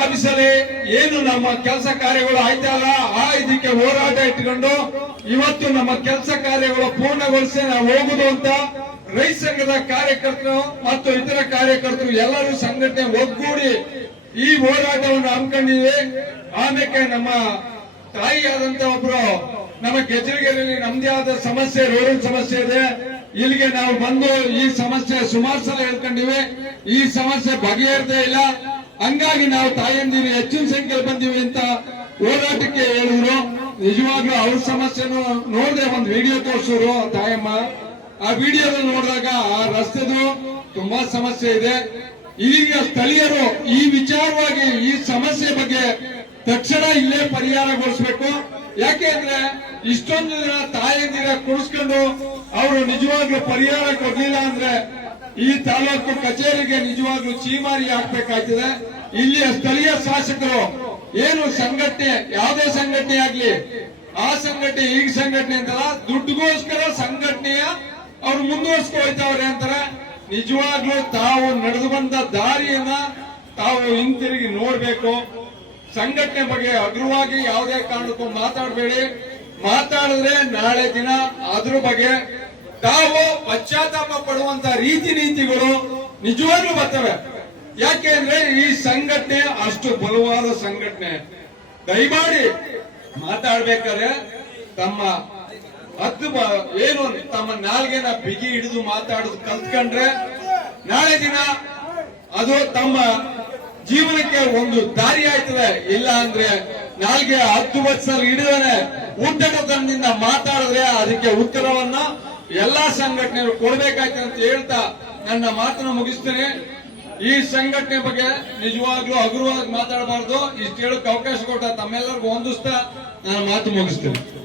ಒಂದ್ಸಲಿ ಏನು ನಮ್ಮ ಕೆಲಸ ಕಾರ್ಯಗಳು ಆಯ್ತಲ್ಲ ಆ ಇದಕ್ಕೆ ಹೋರಾಟ ಇಟ್ಕೊಂಡು ಇವತ್ತು ನಮ್ಮ ಕೆಲಸ ಕಾರ್ಯಗಳು ಪೂರ್ಣಗೊಳಿಸಿ ನಾವು ಹೋಗುದು ಅಂತ ರೈತ ಸಂಘದ ಕಾರ್ಯಕರ್ತರು ಮತ್ತು ಇತರ ಕಾರ್ಯಕರ್ತರು ಎಲ್ಲರೂ ಸಂಘಟನೆ ಒಗ್ಗೂಡಿ ಈ ಹೋರಾಟವನ್ನು ಹಮ್ಮಿಕೊಂಡಿದೆ ಆಮೇಲೆ ನಮ್ಮ ತಾಯಿಯಾದಂತ ಒಬ್ರು, ನಮ್ಮ ಕೆಜರಿಗೆ ನಮ್ದೇ ಆದ ಸಮಸ್ಯೆ ರೋಡ್ ಸಮಸ್ಯೆ ಇದೆ. ಇಲ್ಲಿಗೆ ನಾವು ಬಂದು ಈ ಸಮಸ್ಯೆ ಸುಮಾರು ಸಲ ಹೇಳ್ಕೊಂಡಿವಿ. ಈ ಸಮಸ್ಯೆ ಬಗೆಹರದೇ ಇಲ್ಲ. ಹಂಗಾಗಿ ನಾವು ತಾಯಂದಿರು ಹೆಚ್ಚಿನ ಸಂಖ್ಯೆಯಲ್ಲಿ ಬಂದಿವಿ ಅಂತ ಹೋರಾಟಕ್ಕೆ ಹೇಳಿದ್ರು. ನಿಜವಾಗ್ಲೂ ಅವ್ರ ಸಮಸ್ಯೆನು ನೋಡಿದೆ ಒಂದು ವಿಡಿಯೋ ತೋರಿಸೋರು ತಾಯಮ್ಮ. ಆ ವಿಡಿಯೋ ನೋಡಿದಾಗ ಆ ರಸ್ತೆದು ತುಂಬಾ ಸಮಸ್ಯೆ ಇದೆ. ಈಗ ಸ್ಥಳೀಯರು ಈ ವಿಚಾರವಾಗಿ ಈ ಸಮಸ್ಯೆ ಬಗ್ಗೆ ತಕ್ಷಣ ಇಲ್ಲೇ ಪರಿಹಾರಗೊಳಿಸಬೇಕು. ಯಾಕೆಂದ್ರೆ ಇಷ್ಟೊಂದು ದಿನ ತಾಯಂದಿರ ಕುಡಿಸ್ಕೊಂಡು ಅವರು ನಿಜವಾಗ್ಲೂ ಪರಿಹಾರ ಕೊಡ್ಲಿಲ್ಲ ಅಂದ್ರೆ ಈ ತಾಲೂಕು ಕಚೇರಿಗೆ ನಿಜವಾಗ್ಲೂ ಚೀಮಾರಿ ಹಾಕ್ಬೇಕಾಗ್ತದೆ ಇಲ್ಲಿಯ ಸ್ಥಳೀಯ ಶಾಸಕರು ಏನು ಸಂಘಟನೆ, ಯಾವುದೇ ಸಂಘಟನೆ ಆಗ್ಲಿ, ಆ ಸಂಘಟನೆ ಈಗ ಸಂಘಟನೆ ಅಂತಲ್ಲ, ದುಡ್ಡುಗೋಸ್ಕರ ಸಂಘಟನೆಯ ಅವ್ರು ಮುಂದುವರ್ಸ್ಕೊ ಹೋಯ್ತಾವ್ರೆ ಅಂತಾರೆ. ನಿಜವಾಗ್ಲೂ ತಾವು ನಡೆದು ಬಂದ ದಾರಿಯನ್ನ ತಾವು ಹಿಂತಿರುಗಿ ನೋಡ್ಬೇಕು. ಸಂಘಟನೆ ಬಗ್ಗೆ ಅಗ್ರವಾಗಿ ಯಾವುದೇ ಕಾರಣಕ್ಕೂ ಮಾತಾಡಬೇಡಿ. ಮಾತಾಡಿದ್ರೆ ನಾಳೆ ದಿನ ಅದ್ರ ಬಗ್ಗೆ ತಾವು ಪಶ್ಚಾತ್ತಾಪ ಪಡುವಂತ ರೀತಿ ನೀತಿಗಳು ನಿಜವಾಗ್ಲೂ ಬರ್ತವೆ. ಯಾಕೆ ಅಂದ್ರೆ ಈ ಸಂಘಟನೆ ಅಷ್ಟು ಬಲವಾದ ಸಂಘಟನೆ. ದಯಮಾಡಿ ಮಾತಾಡ್ಬೇಕಾದ್ರೆ ತಮ್ಮ ಹತ್ತು ಏನು ತಮ್ಮ ನಾಲ್ಗೆನ ಬಿಗಿ ಹಿಡಿದು ಮಾತಾಡೋದು ಕಲ್ತ್ಕಂಡ್ರೆ ನಾಳೆ ದಿನ ಅದು ತಮ್ಮ ಜೀವನಕ್ಕೆ ಒಂದು ದಾರಿ ಆಯ್ತದೆ. ಇಲ್ಲ ಅಂದ್ರೆ ನಾಲ್ಗೆ ಹತ್ತು ವರ್ಷ ಊಟದ ಉದ್ದಟತನದಿಂದ ಮಾತಾಡಿದ್ರೆ ಅದಕ್ಕೆ ಉತ್ತರವನ್ನ ಎಲ್ಲಾ ಸಂಘಟನೆಗಳು ಕೊಡಬೇಕಾಯ್ತು ಅಂತ ಹೇಳ್ತಾ ನನ್ನ ಮಾತನ್ನು ಮುಗಿಸ್ತೇನೆ. ಈ ಸಂಘಟನೆ ಬಗ್ಗೆ ನಿಜವಾಗ್ಲೂ ಹಗುರವಾಗಿ ಮಾತಾಡಬಾರ್ದು. ಇಷ್ಟು ಹೇಳಕ್ ಅವಕಾಶ ಕೊಟ್ಟ ತಮ್ಮೆಲ್ಲರಿಗೂ ಹೊಂದಿಸ್ತಾ ನಾನು ಮಾತು ಮುಗಿಸ್ತೇನೆ.